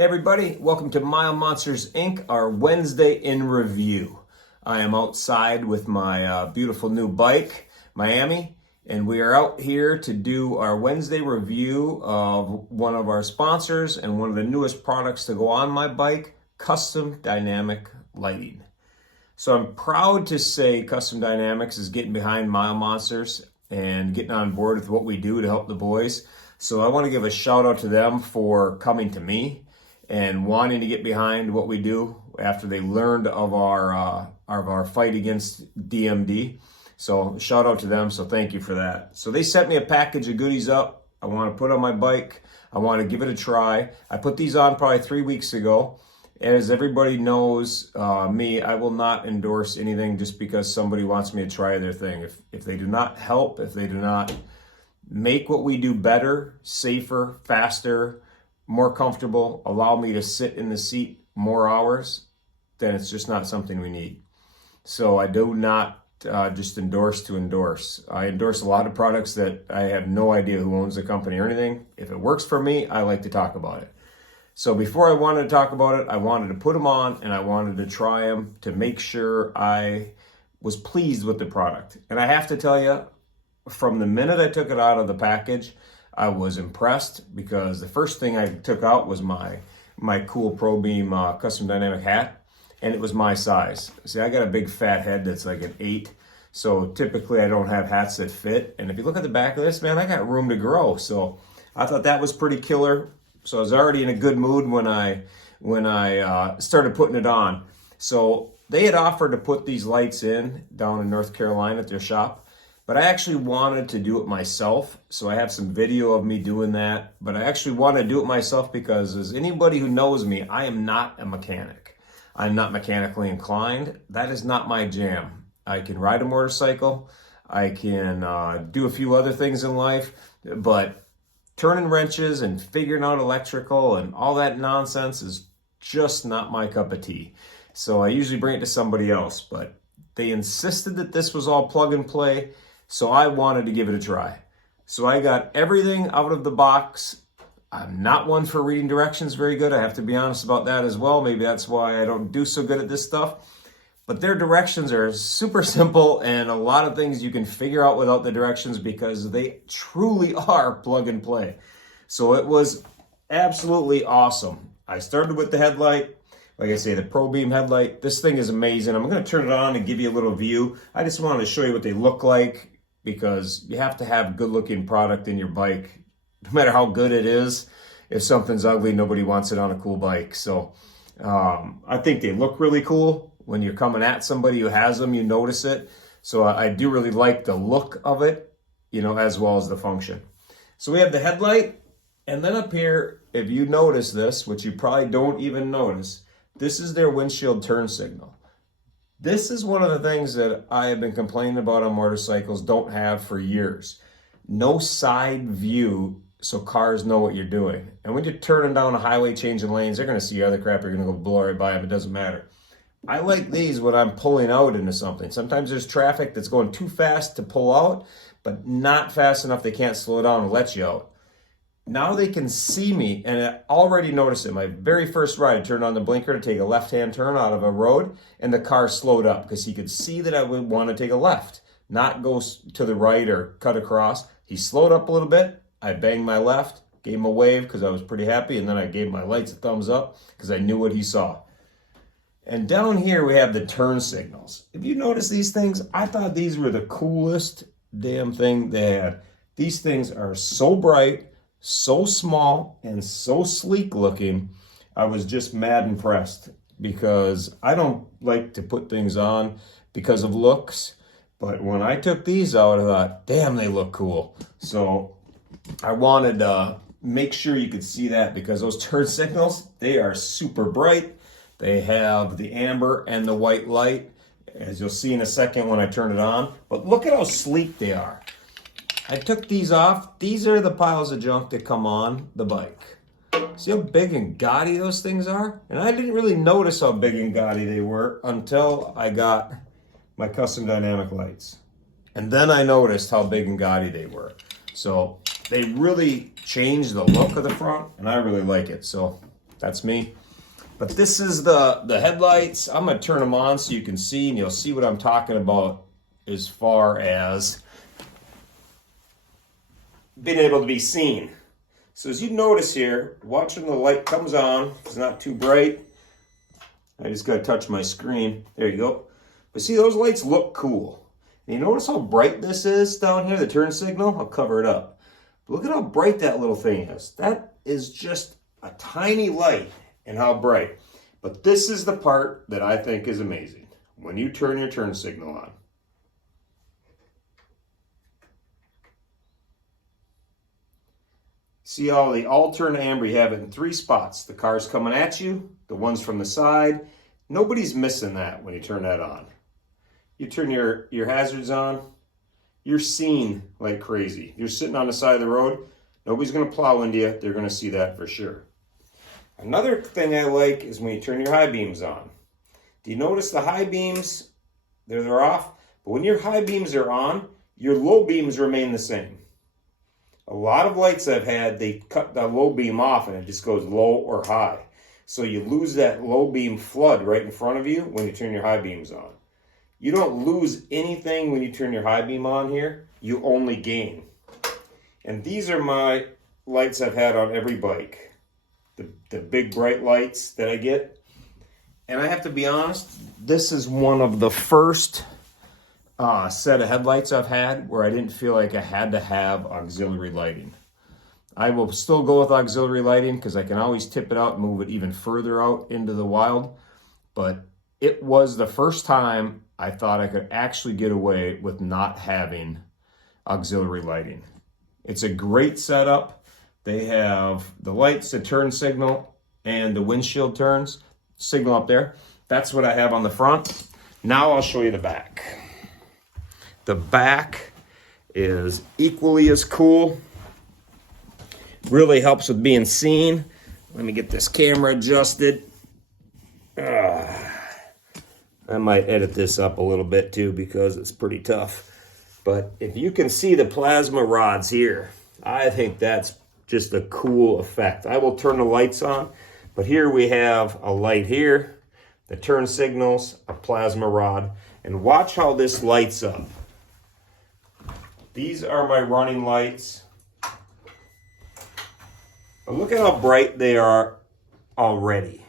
Hey everybody, welcome to Mile Monsters Inc., our Wednesday in review. I am outside with my beautiful new bike, Miami, and we are out here to do our Wednesday review of one of our sponsors and one of the newest products to go on my bike, Custom Dynamic Lighting. So I'm proud to say Custom Dynamics is getting behind Mile Monsters and getting on board with what we do to help the boys. So I want to give a shout out to them for coming to me and wanting to get behind what we do after they learned of our fight against DMD. So shout out to them, so thank you for that. So they sent me a package of goodies up. I want to put on my bike. I want to give it a try. I put these on probably 3 weeks ago. As everybody knows me, I will not endorse anything just because somebody wants me to try their thing. If they do not help, if they do not make what we do better, safer, faster, more comfortable, allow me to sit in the seat more hours, then it's just not something we need. So I do not just endorse to endorse. I endorse a lot of products that I have no idea who owns the company or anything. If it works for me, I like to talk about it. So before I wanted to talk about it, I wanted to put them on and I wanted to try them to make sure I was pleased with the product. And I have to tell you, from the minute I took it out of the package, I was impressed because the first thing I took out was my cool ProBeam custom dynamic hat, and it was my size. See, I got a big fat head that's like an 8, so typically I don't have hats that fit. And if you look at the back of this, man, I got room to grow. So I thought that was pretty killer. So I was already in a good mood when I started putting it on. So they had offered to put these lights in down in North Carolina at their shop. But I actually wanted to do it myself, so I have some video of me doing that. But I actually wanted to do it myself because, as anybody who knows me, I am not a mechanic. I'm not mechanically inclined. That is not my jam. I can ride a motorcycle. I can do a few other things in life, but turning wrenches and figuring out electrical and all that nonsense is just not my cup of tea. So I usually bring it to somebody else, but they insisted that this was all plug and play. So I wanted to give it a try. So I got everything out of the box. I'm not one for reading directions very good. I have to be honest about that as well. Maybe that's why I don't do so good at this stuff. But their directions are super simple and a lot of things you can figure out without the directions because they truly are plug and play. So it was absolutely awesome. I started with the headlight. Like I say, the ProBeam headlight. This thing is amazing. I'm going to turn it on and give you a little view. I just wanted to show you what they look like, because you have to have good looking product in your bike, no matter how good it is. If something's ugly, nobody wants it on a cool bike. So I think they look really cool. When you're coming at somebody who has them, you notice it. So I do really like the look of it, as well as the function. So we have the headlight, and then up here, if you notice this, which you probably don't even notice, this is their windshield turn signal. This is one of the things that I have been complaining about on motorcycles, don't have for years. No side view so cars know what you're doing. And when you're turning down a highway, changing lanes, they're going to see other crap, you're going to go blow right by them, it doesn't matter. I like these when I'm pulling out into something. Sometimes there's traffic that's going too fast to pull out, but not fast enough they can't slow down and let you out. Now they can see me, and I already noticed it. My very first ride, I turned on the blinker to take a left-hand turn out of a road, and the car slowed up because he could see that I would want to take a left, not go to the right or cut across. He slowed up a little bit. I banged my left, gave him a wave because I was pretty happy, and then I gave my lights a thumbs up because I knew what he saw. And down here we have the turn signals. If you notice these things, I thought these were the coolest damn thing they had. These things are so bright, so small, and so sleek looking. I was just mad impressed because I don't like to put things on because of looks, but when I took these out, I thought, damn, they look cool. So I wanted to make sure you could see that because those turn signals, they are super bright. They have the amber and the white light, as you'll see in a second when I turn it on. But look at how sleek they are. I took these off. These are the piles of junk that come on the bike. See how big and gaudy those things are? And I didn't really notice how big and gaudy they were until I got my custom dynamic lights. And then I noticed how big and gaudy they were. So they really changed the look of the front, and I really like it. So That's me. But this is the headlights. I'm going to turn them on so you can see, and you'll see what I'm talking about as far as being able to be seen. So as you notice here, watching the light comes on, it's not too bright. I just got to touch my screen. There you go. But see, those lights look cool. And you notice how bright this is down here, the turn signal? I'll cover it up. But look at how bright that little thing is. That is just a tiny light and how bright. But this is the part that I think is amazing. When you turn your turn signal on. See how the all turn amber, you have it in 3 spots. The car's coming at you, the ones from the side. Nobody's missing that when you turn that on. You turn your hazards on, you're seen like crazy. You're sitting on the side of the road, nobody's gonna plow into you. They're gonna see that for sure. Another thing I like is when you turn your high beams on. Do you notice the high beams, they're off? But when your high beams are on, your low beams remain the same. A lot of lights I've had, they cut the low beam off and it just goes low or high. So you lose that low beam flood right in front of you when you turn your high beams on. You don't lose anything when you turn your high beam on here. You only gain. And these are my lights I've had on every bike. The big bright lights that I get. And I have to be honest, this is one of the first set of headlights I've had where I didn't feel like I had to have auxiliary lighting. I will still go with auxiliary lighting because I can always tip it out and move it even further out into the wild. But it was the first time I thought I could actually get away with not having auxiliary lighting. It's a great setup. They have the lights, the turn signal, and the windshield turns signal up there. That's what I have on the front. Now I'll show you the back. The back is equally as cool. Really helps with being seen. Let me get this camera adjusted. I might edit this up a little bit too because it's pretty tough. But if you can see the plasma rods here, I think that's just a cool effect. I will turn the lights on, but here we have a light here, the turn signals, a plasma rod, and watch how this lights up. These are my running lights. But look at how bright they are already.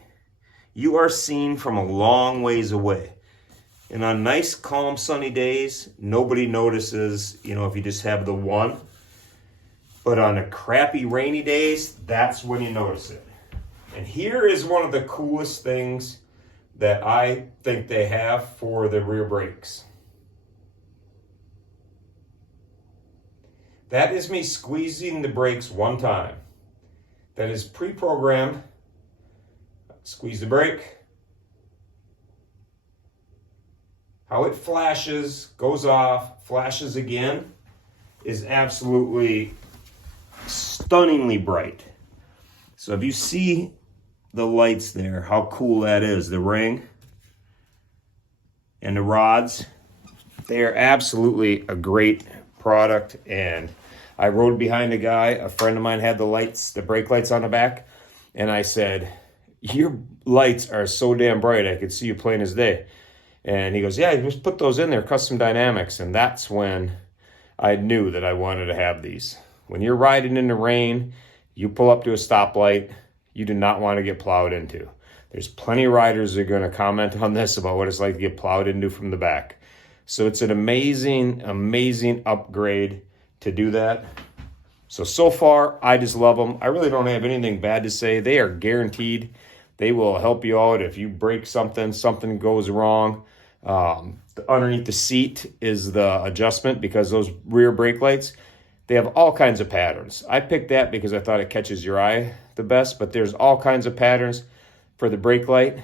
You are seen from a long ways away. And on nice, calm, sunny days, nobody notices, if you just have the one. But on the crappy, rainy days, that's when you notice it. And here is one of the coolest things that I think they have for the rear brakes. That is me squeezing the brakes one time. That is pre-programmed. Squeeze the brake. How it flashes, goes off, flashes again, is absolutely stunningly bright. So if you see the lights there, how cool that is, the ring and the rods, they are absolutely a great product. And I rode behind a guy, a friend of mine had the lights, the brake lights on the back, and I said, your lights are so damn bright, I could see you plain as day. And he goes, yeah, you just put those in there, custom dynamics. And that's when I knew that I wanted to have these. When you're riding in the rain, you pull up to a stoplight, you do not want to get plowed into. There's plenty of riders that are going to comment on this about what it's like to get plowed into from the back. So it's an amazing, amazing upgrade to do that. So far, I just love them. I really don't have anything bad to say. They are guaranteed. They will help you out if you break something, something goes wrong. Underneath the seat is the adjustment because those rear brake lights, they have all kinds of patterns. I picked that because I thought it catches your eye the best, but there's all kinds of patterns for the brake light.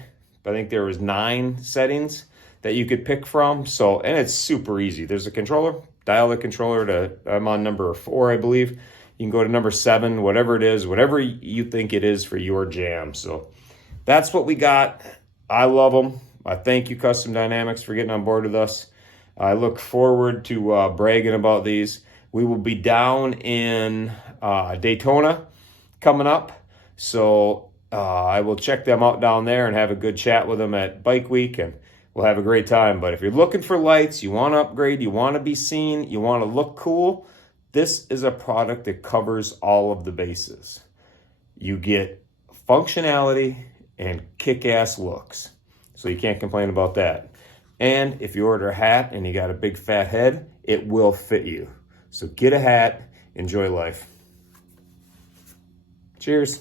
I think there was 9 settings that you could pick from. And it's super easy. There's a controller, dial the controller to, I'm on number 4, I believe. You can go to number 7, whatever it is, whatever you think it is for your jam. So that's what we got. I love them. I thank you, Custom Dynamics, for getting on board with us. I look forward to bragging about these. We will be down in Daytona coming up. So I will check them out down there and have a good chat with them at Bike Week, and we'll have a great time. But if you're looking for lights, you want to upgrade, you want to be seen, you want to look cool, this is a product that covers all of the bases. You get functionality and kick-ass looks, so you can't complain about that. And if you order a hat and you got a big fat head, it will fit you. So get a hat, enjoy life. Cheers.